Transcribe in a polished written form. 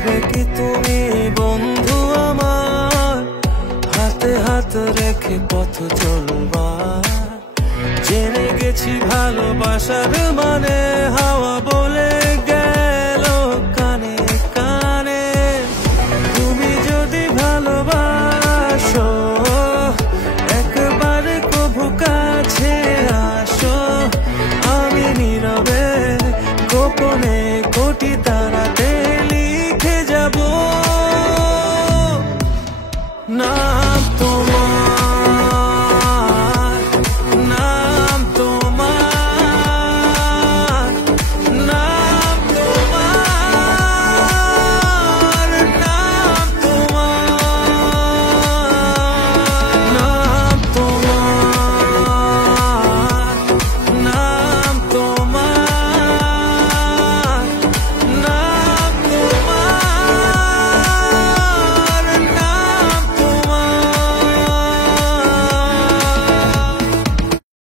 হবে কি তুমি বন্ধু আমার, হাতে হাত রেখে পথ চলবা। জেনে গেছি ভালোবাসার মানে হাওয়া